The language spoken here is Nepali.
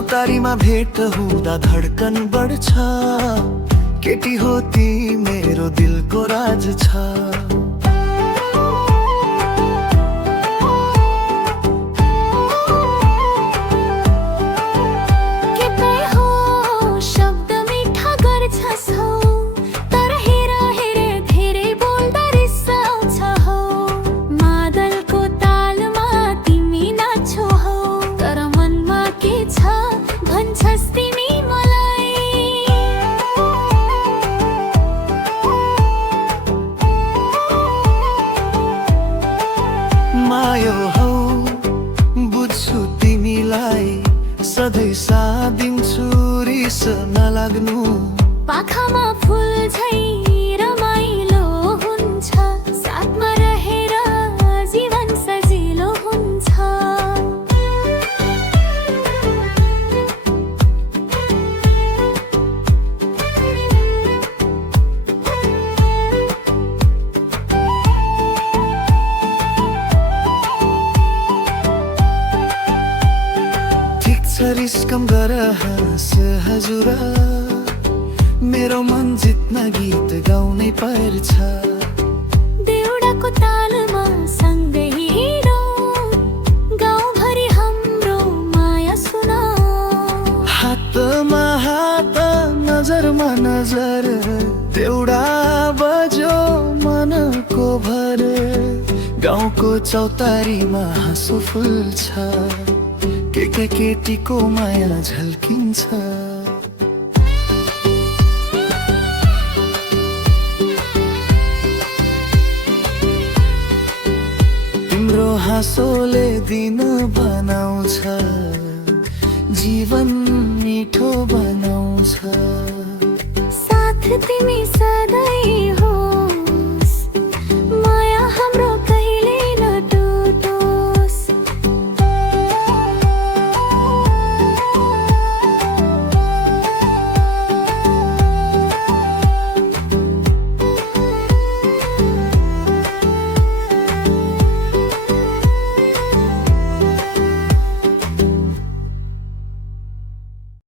चौतारीमा भेट हुँदा धड्कन बढ्छ, केटी हो ती मेरो दिलको राज छ। माया हौ बुझ्छु तिमीलाई, सधैँ साथ दिन्छु रिस नलाग्नु। पाखामा फुल झै रमाइलो हुन्छ, साथमा रहेर जीवन सजिलो हुन्छ। रिस कम गर हाँस हजुर, मेरो मन जित्न गीत गाउनै पर्छ। देउडाको तालमा सँगै हिँडौँ, गाउँभरि हाम्रो माया सुनाऊ। हातमा हात नजरमा नजर, देउडा बज्यो मनको भर। गाउँको चौतारीमा हाँसो फुल्छ, केटीको माया झल्किन्छ। तिम्रो हाँसोले दिन बनाउँछ, जीवन मिठो बनाउँछ। साथ तिमी